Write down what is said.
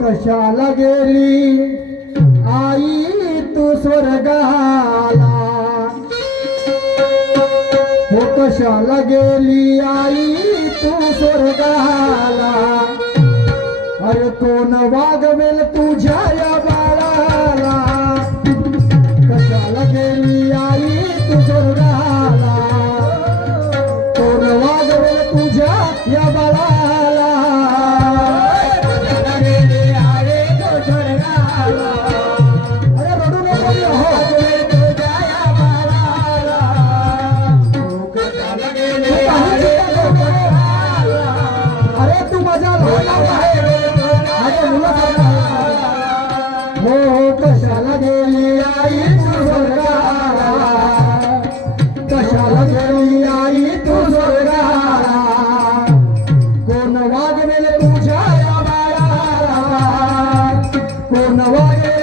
कशाला गेली आई तू स्वर्गाला, हो कशाला गेली आई तू स्वर्गाला, अरे कोण वागवेल तुझ्या या बाळाला, कशाला गेली आई तू स्वर्गाला, कोण वागवेल तुझ्या या बाळाला, अरे रडू नको हो अरे तू माझ्या हो कशाला गेली आई तू स्वर्गाला, कशाला गेली आई तू स्वर्गाला, कोण वागवेल तुझ्या या बाळाला, कोण वागवेल